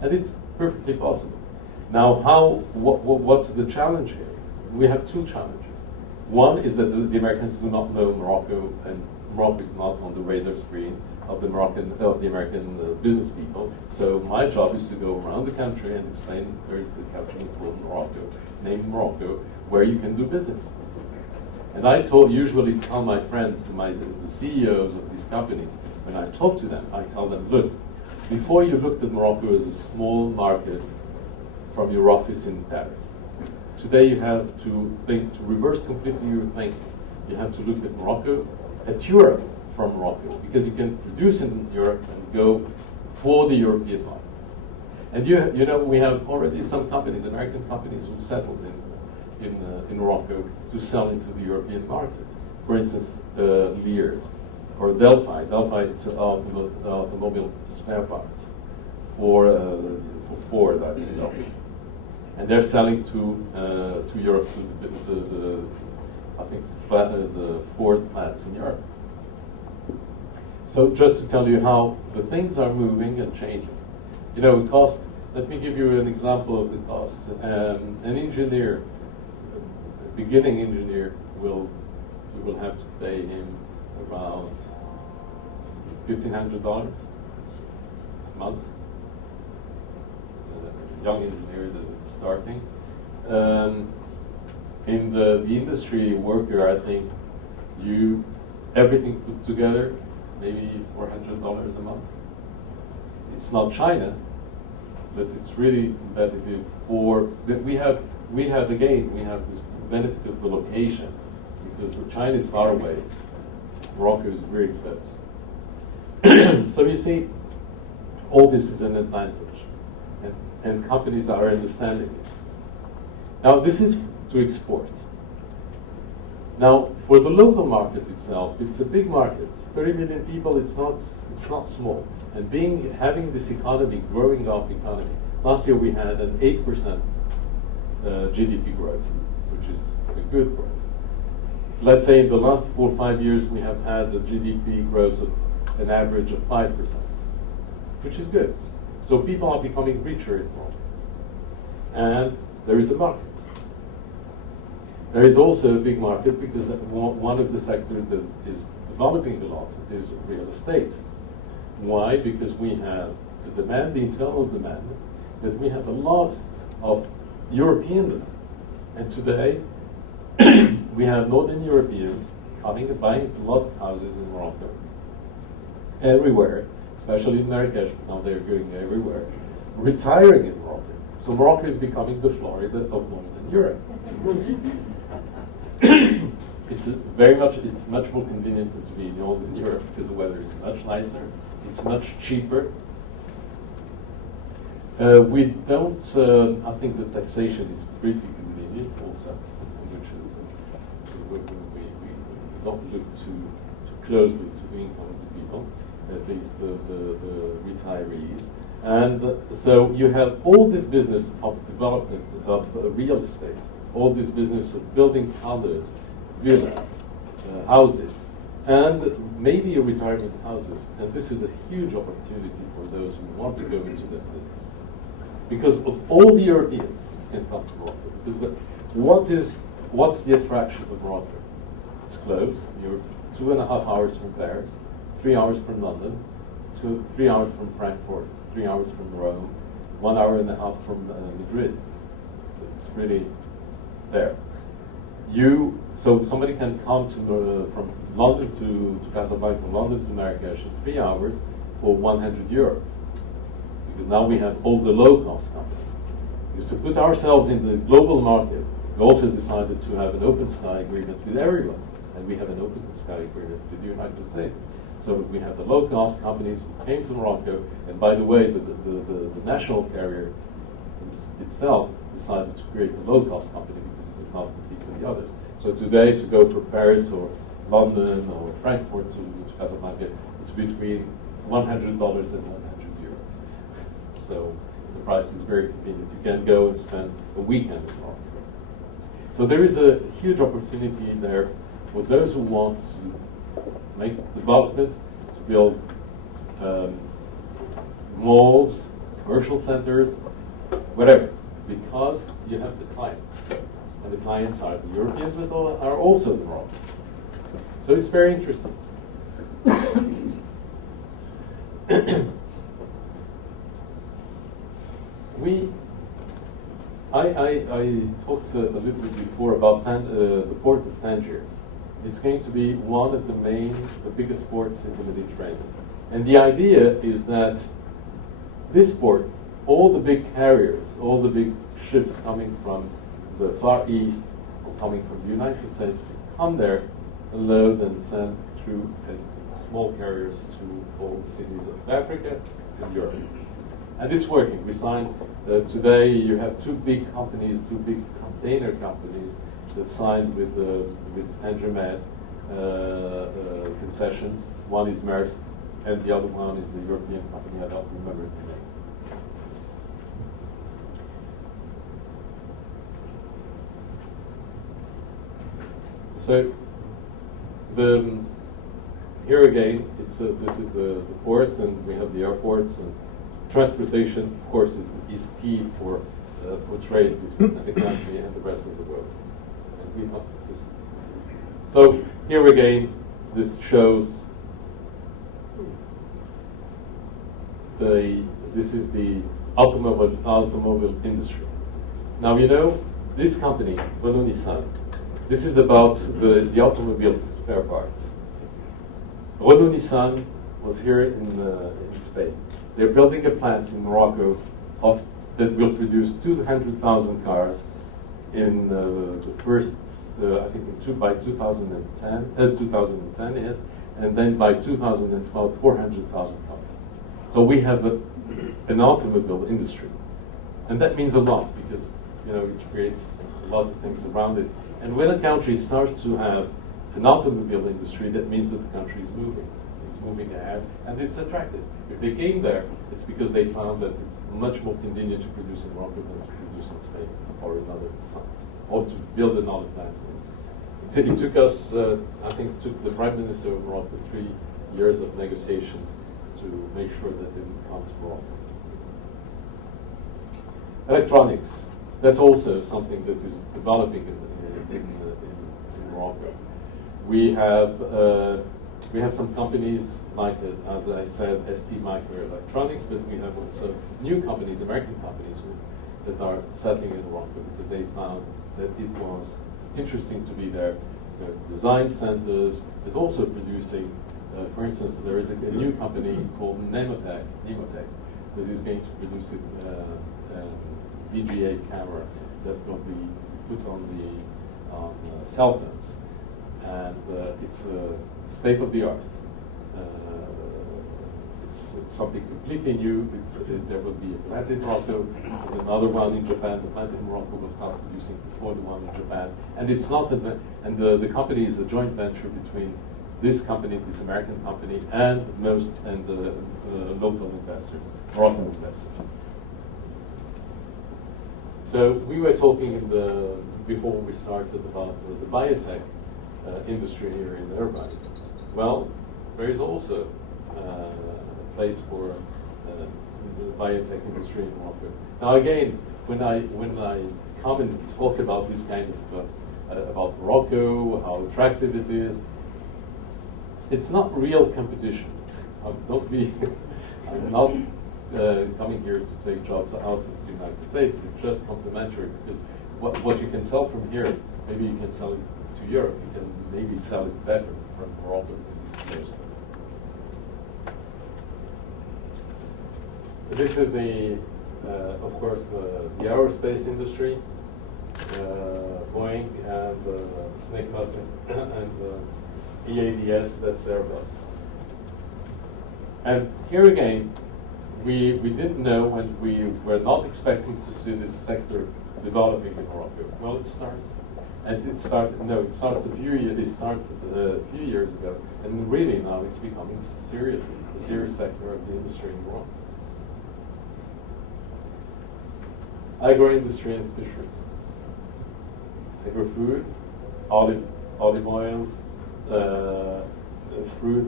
And it's perfectly possible. Now, what's the challenge here? We have two challenges. One is that the Americans do not know Morocco, and Morocco is not on the radar screen of the American business people. So my job is to go around the country and explain there is a country called Morocco, named Morocco, where you can do business. And I usually tell my friends, the CEOs of these companies, when I talk to them, I tell them, look, before you looked at Morocco as a small market from your office in Paris, today you have to reverse completely your thinking. You have to look at Morocco, at Europe from Morocco, because you can produce in Europe and go for the European market. And you know, we have already some companies, American companies, who settled in Morocco to sell into the European market. For instance, Lears or Delphi. Delphi, it's automobile spare parts for Ford, I think. And they're selling to Europe, to the Ford plants in Europe. So just to tell you how the things are moving and changing. You know, cost. Let me give you an example of the costs. An engineer, a beginning engineer, you will have to pay him around $1,500 a month. A young engineer that's starting. In the industry worker, I think everything put together, maybe $400 a month. It's not China, but it's really competitive we have this benefit of the location, because China is far away, Morocco is very close. So you see, all this is an advantage, and companies are understanding it. Now this is to export. Now, for the local market itself, it's a big market. 30 million people, it's not small. And having this economy, growing up economy, last year we had an 8% GDP growth, which is a good growth. Let's say in the last 4 or 5 years we have had a GDP growth of an average of 5%, which is good. So people are becoming richer in Morocco. And there is a market. There is also a big market because one of the sectors that is developing a lot is real estate. Why? Because we have the demand, the internal demand, but we have a lot of European demand. And today, we have Northern Europeans coming and buying a lot of houses in Morocco, everywhere, especially in Marrakesh, now they're going everywhere, retiring in Morocco. So Morocco is becoming the Florida of Northern Europe. It's much more convenient to be in Northern Europe because the weather is much nicer, it's much cheaper. We don't, I think the taxation is pretty convenient also, which is, we don't look too closely to the income of the people, at least the retirees. And so you have all this business of development of real estate, all this business of building condos, villas, houses, and maybe retirement houses. And this is a huge opportunity for those who want to go into that business. Because of all the Europeans can come to Morocco. Because what's the attraction of Morocco? It's close. You're 2.5 hours from Paris, 3 hours from London, 3 hours from Frankfurt, 3 hours from Rome, 1.5 hours from Madrid. So it's really there. So somebody can come from London to Casablanca, from London to Marrakesh in 3 hours for 100 euros. Because now we have all the low-cost companies. Because to put ourselves in the global market, we also decided to have an open sky agreement with everyone. And we have an open sky agreement with the United States. So we have the low-cost companies who came to Morocco, and by the way, the national carrier itself decided to create a low-cost company because it could not compete with the others. So today, to go from Paris or London or Frankfurt to Casablanca, it's between $100 and 100 euros. So the price is very convenient. You can go and spend a weekend in Morocco. So there is a huge opportunity there for those who want to make development, to build malls, commercial centers, whatever, because you have the clients. And the clients are the Europeans, but are also the Moroccans. So it's very interesting. I talked a little bit before about the port of Tangier. It's going to be one of the biggest ports in the Mediterranean. And the idea is that this port, all the big carriers, all the big ships coming from the Far East or coming from the United States, come there and load and send through small carriers to all the cities of Africa and Europe. And it's working. We signed, today you have two big companies, two big container companies that signed with Tangier concessions. One is Maersk, and the other one is the European company. I don't remember the name. So here again, this is the port, and we have the airports, and transportation, of course, is key for trade between the country and the rest of the world. And we have this. So here again, this shows this is the automobile industry. Now you know this company, Renault Nissan. This is about the automobile spare parts. Renault Nissan was here in Spain. They're building a plant in Morocco that will produce 200,000 cars in the first, I think it's by 2010, yes, and then by 2012, 400,000 cars. So we have an automobile industry, and that means a lot because it creates a lot of things around it. And when a country starts to have an automobile industry, that means that the country is moving. It's moving ahead, and it's attractive. If they came there, it's because they found that it's much more convenient to produce in Morocco than to produce in Spain or in other sites, or to build another plant. It took us, I think, it took the Prime Minister of Morocco 3 years of negotiations to make sure that they would come to Morocco. Electronics. That's also something that is developing in Morocco. We have some companies like, as I said, ST Microelectronics, but we have also new companies, American companies, that are settling in Morocco because they found that it was interesting to be there. Design centers, but also producing. For instance, there is a new company called Nemotec, that is going to produce a VGA camera that will be put on cell phones, and it's state of the art. It's something completely new. There will be a plant in Morocco and another one in Japan. The plant in Morocco will start producing before the one in Japan, and it's not the company is a joint venture between this company, this American company, and the local investors, Moroccan investors. So we were talking before we started about the biotech industry here in Irvine. Well, there is also a place for the biotech industry in Morocco. Now again, when I come and talk about this kind of about Morocco, how attractive it is, it's not real competition. I'm not coming here to take jobs out of the United States. It's just complementary because what you can sell from here, maybe you can sell it to Europe. You can maybe sell it better from Morocco because it's closer. This is of course, the aerospace industry, Boeing and Snake Master and EADS, that's Airbus. And here again, we didn't know, and we were not expecting to see this sector developing in Morocco. Well, it starts. And it started a few years ago, and really now it's becoming a serious sector of the industry in Morocco. Agro-industry and fisheries. Agro-food, olive oils, fruit,